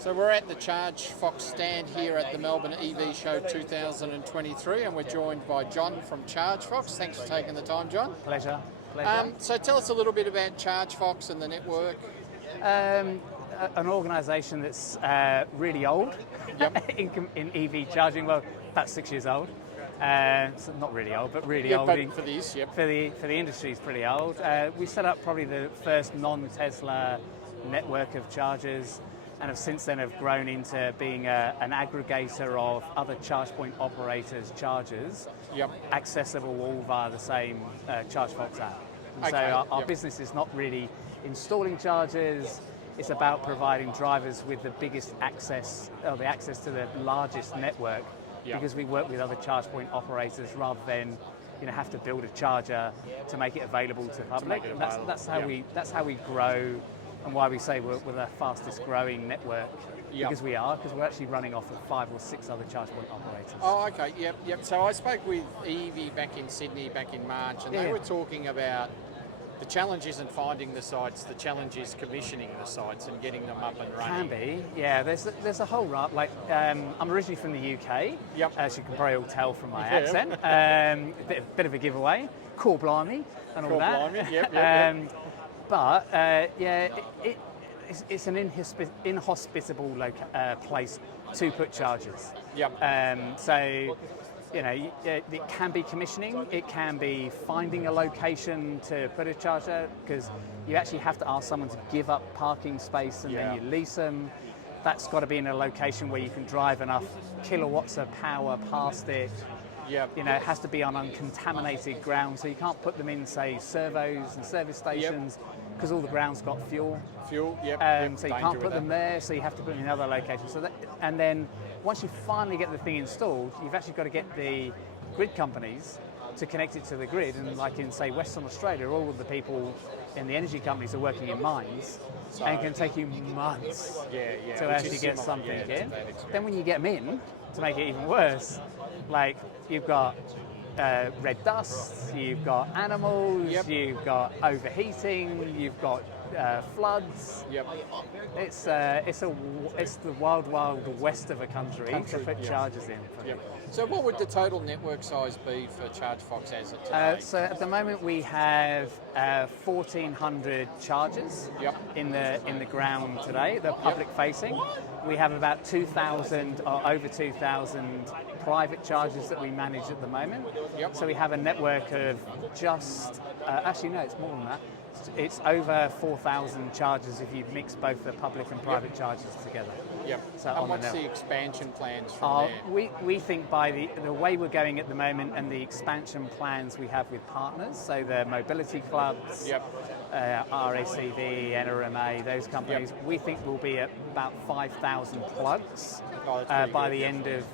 So we're at the Chargefox stand here at the Melbourne EV Show 2023, and we're joined by John from Chargefox. Thanks for taking the time, John. Pleasure. So tell us a little bit about Chargefox and the network. An organisation that's really old in EV charging. Well, about 6 years old. So not really old, but really old. But for this, For the industry, it's pretty old. We set up probably the first non-Tesla network of chargers, and have since then have grown into being an aggregator of other charge point operators' chargers, accessible all via the same Chargefox app. And so our business is not really installing chargers. It's about providing drivers with the biggest access, or the access to the largest network, because we work with other charge point operators rather than have to build a charger to make it available to the public. And that's how we grow. And why we say we're the fastest growing network, because we're actually running off of 5 or 6 other charge point operators. Oh, okay, yep. So I spoke with Evie back in Sydney back in March, and they were talking about the challenge isn't finding the sites, the challenge is commissioning the sites and getting them up and running. Can be, yeah. There's a whole lot. Like I'm originally from the UK, as you can probably all tell from my accent. Bit of a giveaway. Cool blimey and all that. Blimey, yep. But it's an inhospitable place to put chargers. So it can be commissioning, it can be finding a location to put a charger, because you actually have to ask someone to give up parking space and then you lease them. That's got to be in a location where you can drive enough kilowatts of power past it. It has to be on uncontaminated ground, so you can't put them in, say, servos and service stations, because all the ground's got fuel. So you can't put them there, so you have to put them in other locations. And then once you finally get the thing installed, you've actually got to get the grid companies to connect it to the grid. And like in, say, Western Australia, all of the people in the energy companies are working in mines, and it can take you months to actually get something in. Then when you get them in, to make it even worse, like you've got red dust, you've got animals, you've got overheating, you've got floods. It's the wild west of a country to put chargers in. So what would the total network size be for Chargefox as it today? So at the moment we have 1,400 chargers in the ground today. They're public facing. We have about 2,000 or over 2,000 private chargers that we manage at the moment. So we have a network of just actually no, it's more than that. It's over 4,000 chargers if you mix both the public and private chargers together. So and what's the expansion plans from there? We think by the way we're going at the moment and the expansion plans we have with partners, so the mobility clubs, RACV, NRMA, those companies, we think we'll be at about 5,000 plugs by the end of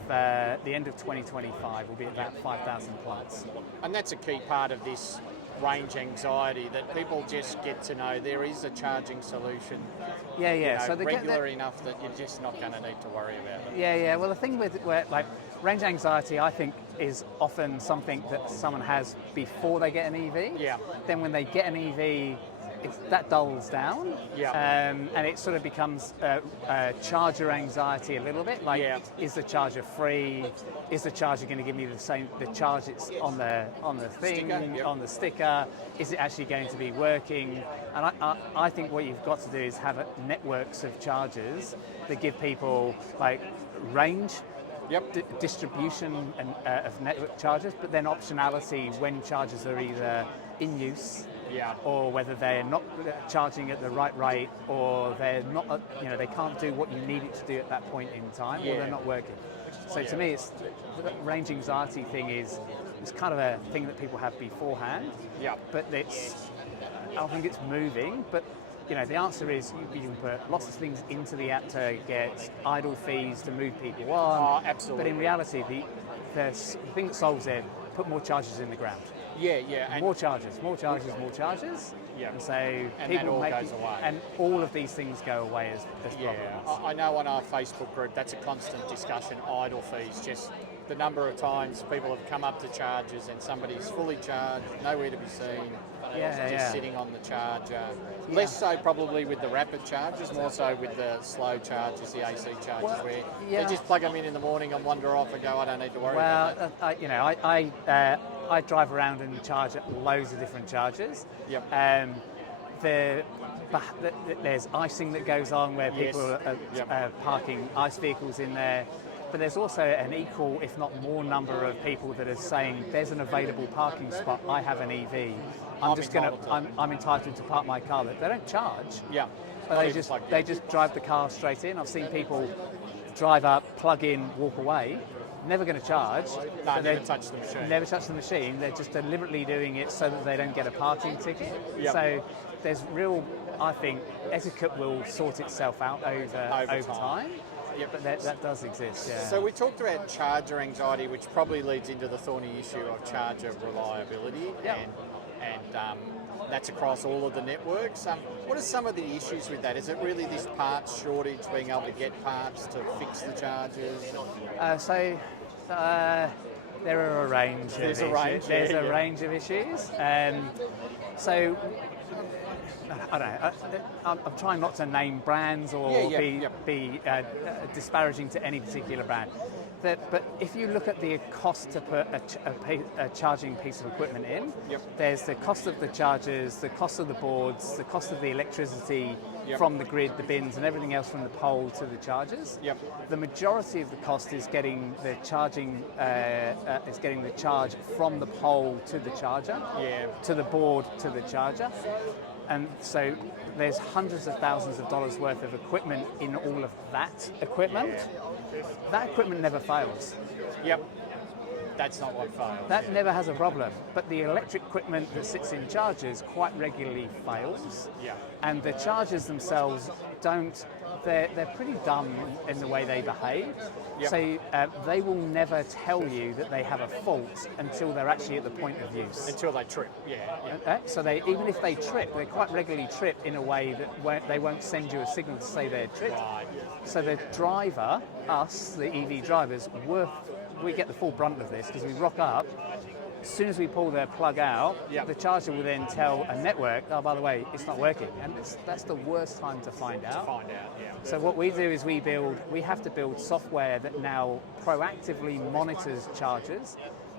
2025. We'll be at about 5,000 plugs. And that's a key part of this range anxiety, that people just get to know there is a charging solution. So regular enough that you're just not going to need to worry about it. Well, the thing with range anxiety, I think, is often something that someone has before they get an EV. Then when they get an EV, that dulls down, and it sort of becomes charger anxiety a little bit. Like, is the charger free? Is the charger going to give me the charge it's on the thing, on the sticker? Is it actually going to be working? And I think what you've got to do is have networks of chargers that give people like range, distribution and of network chargers, but then optionality when chargers are either in use, or whether they're not charging at the right rate, or they're not, they can't do what you need it to do at that point in time, or they're not working. So to me, it's the range anxiety thing is kind of a thing that people have beforehand. But I think it's moving. But the answer is you can put lots of things into the app to get idle fees to move people on. Absolutely. But in reality, the thing that solves it, put more chargers in the ground. And more charges, more charges, more charges. Yeah. And so and people that all goes away. and all of these things go away as problems. I know on our Facebook group that's a constant discussion, idle fees, just the number of times people have come up to chargers and somebody's fully charged, nowhere to be seen, just sitting on the charger. Less so probably with the rapid chargers, more so with the slow chargers, the AC chargers, where they just plug them in the morning and wander off and go, I don't need to worry about that. I drive around and charge at loads of different chargers. Yep. There's icing that goes on where people are parking ice vehicles in there. But there's also an equal, if not more, number of people that are saying there's an available parking spot. I have an EV. I'm entitled to park my car. They don't charge. Yeah. But they just drive the car straight in. I've seen people drive up, plug in, walk away. Never going to charge. No, never touch the machine. Never touch the machine. They're just deliberately doing it so that they don't get a parking ticket. Yep. So there's I think, etiquette will sort itself out over time. Yep. But that does exist, yeah. So we talked about charger anxiety, which probably leads into the thorny issue of charger reliability, and that's across all of the networks. What are some of the issues with that? Is it really this parts shortage, being able to get parts to fix the chargers? There are a range of issues. There's a range of issues. So I don't know. I'm trying not to name brands or be disparaging to any particular brand. But if you look at the cost to put a charging piece of equipment in, there's the cost of the chargers, the cost of the boards, the cost of the electricity from the grid, the bins, and everything else from the pole to the chargers. The majority of the cost is getting the charging, getting the charge from the pole to the charger, to the board to the charger. And so there's hundreds of thousands of dollars worth of equipment in all of that equipment. That equipment never fails. That's not what fails. That never has a problem. But the electric equipment that sits in chargers quite regularly fails. And the chargers themselves they're pretty dumb in the way they behave. So they will never tell you that they have a fault until they're actually at the point of use. Until they trip, So even if they trip, they quite regularly trip in a way that they won't send you a signal to say they're tripped. So the driver, us, the EV drivers, we get the full brunt of this because we rock up. As soon as we pull the plug out, the charger will then tell a network, oh, by the way, it's not working. And that's the worst time to find out. So what we do is we have to build software that now proactively monitors chargers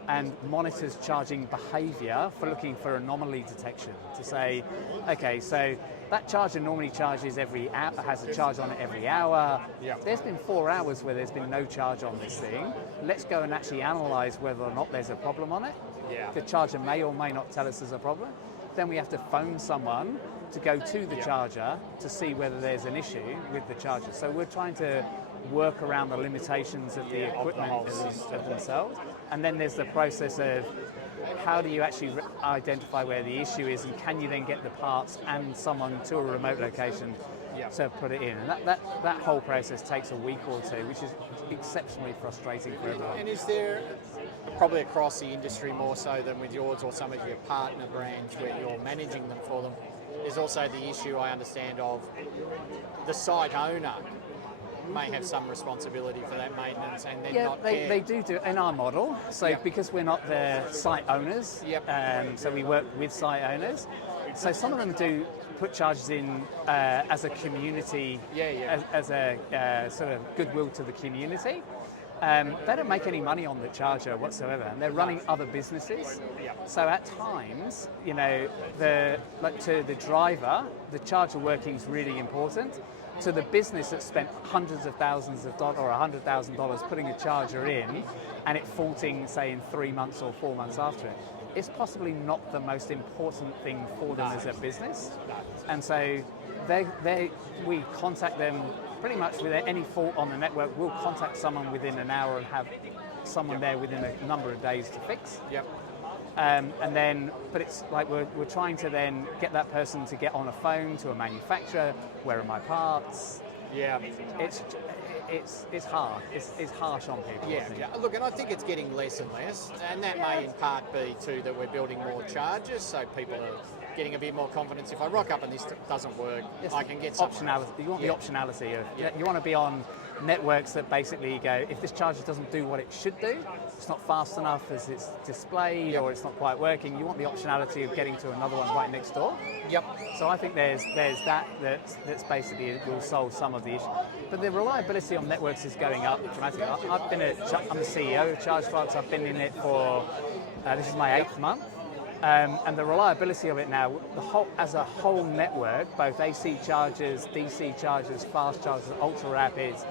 and monitors charging behavior for looking for anomaly detection to say, okay, so that charger normally charges every hour, has a charge on it every hour. There's been 4 hours where there's been no charge on this thing. Let's go and actually analyze whether or not there's a problem on it. The charger may or may not tell us there's a problem. Then we have to phone someone to go to the charger to see whether there's an issue with the charger. So we're trying to work around the limitations of the equipment of themselves. And then there's the process of how do you actually identify where the issue is, and can you then get the parts and someone to a remote location to put it in. And that whole process takes a week or two, which is exceptionally frustrating for everyone. And is there, probably across the industry more so than with yours or some of your partner brands where you're managing them for them, there's also the issue, I understand, of the site owner may have some responsibility for that maintenance and then not care. They do in our model. So because we're not the site owners, so we work with site owners. So some of them do put charges in as a community, as a sort of goodwill to the community. They don't make any money on the charger whatsoever, and they're running other businesses. So at times, to the driver, the charger working is really important. To the business that spent hundreds of thousands of dollars or $100,000 putting a charger in, and it faulting, say, in 3 months or 4 months after it, it's possibly not the most important thing for them as a business. And so we contact them pretty much with any fault on the network. We'll contact someone within an hour and have someone there within a number of days to fix. But it's like we're trying to then get that person to get on a phone to a manufacturer. Where are my parts? Yeah. It's hard. It's harsh on people. Yeah, yeah. Look, and I think it's getting less and less, and that may in part be too that we're building more charges, so people are getting a bit more confidence. If I rock up and this doesn't work, Yes, I can get something. optionality. You want the optionality of you want to be on networks that basically go, if this charger doesn't do what it should do, it's not fast enough as it's displayed, or it's not quite working. You want the optionality of getting to another one right next door. Yep. So I think there's that's basically will solve some of the issue. But the reliability on networks is going up dramatically. I'm the CEO of Chargefox. I've been in it for this is my 8th month. And the reliability of it now, as a whole network, both AC chargers, DC chargers, fast chargers, ultra rapids,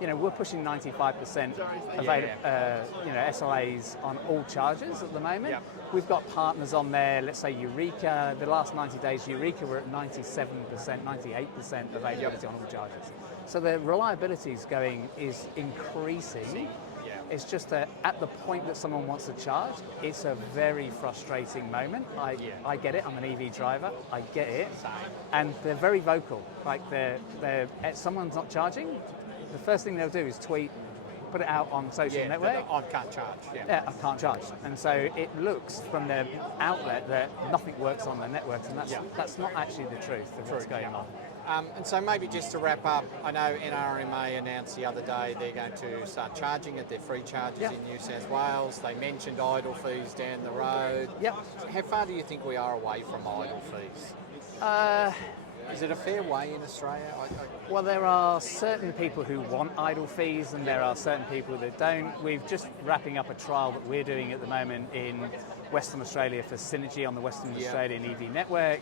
we're pushing 95% SLAs on all chargers at the moment. Yep. We've got partners on there, let's say Eureka, the last 90 days, Eureka were at 97%, 98% availability on all chargers. So the reliability is increasing. It's just that at the point that someone wants to charge, it's a very frustrating moment. I get it. I'm an EV driver. I get it. And they're very vocal. Like someone's not charging, the first thing they'll do is tweet, put it out on social network. I can't charge. Yeah, I can't charge. And so it looks from their outlet that nothing works on their networks, and that's not actually the truth of what's going on. And so maybe just to wrap up, I know NRMA announced the other day they're going to start charging at their free charges in New South Wales. They mentioned idle fees down the road. Yep. How far do you think we are away from idle fees? Is it a fair way in Australia? Well, there are certain people who want idle fees, and there are certain people that don't. We're just wrapping up a trial that we're doing at the moment in Western Australia for Synergy on the Western Australian EV network.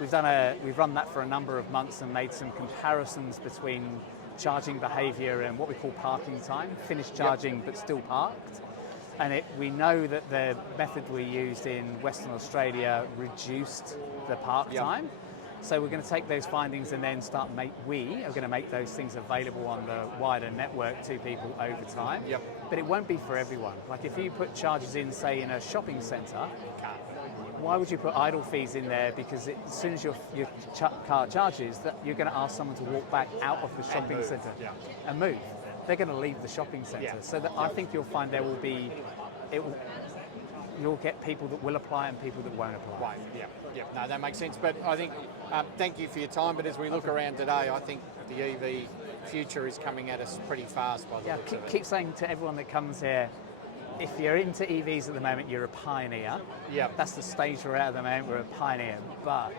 We've run that for a number of months and made some comparisons between charging behaviour and what we call parking time, finished charging but still parked. And we know that the method we used in Western Australia reduced the park time. So we're going to take those findings and then we are going to make those things available on the wider network to people over time. Yep. But it won't be for everyone. Like if you put charges in, say, in a shopping centre, why would you put idle fees in there? Because as soon as your car charges, you're going to ask someone to walk back out of the shopping centre and move. They're going to leave the shopping centre. So I think you'll find you'll get people that will apply and people that won't apply. Right, yeah. No, that makes sense. But I think, thank you for your time. But as we look around today, I think the EV future is coming at us pretty fast by the looks of it. Keep saying to everyone that comes here, if you're into EVs at the moment, you're a pioneer. Yeah. That's the stage we're at the moment. We're a pioneer. But,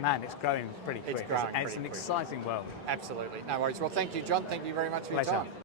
man, it's growing pretty quick. It's growing and it's an exciting world. Absolutely. No worries. Well, thank you, John. Thank you very much for your time.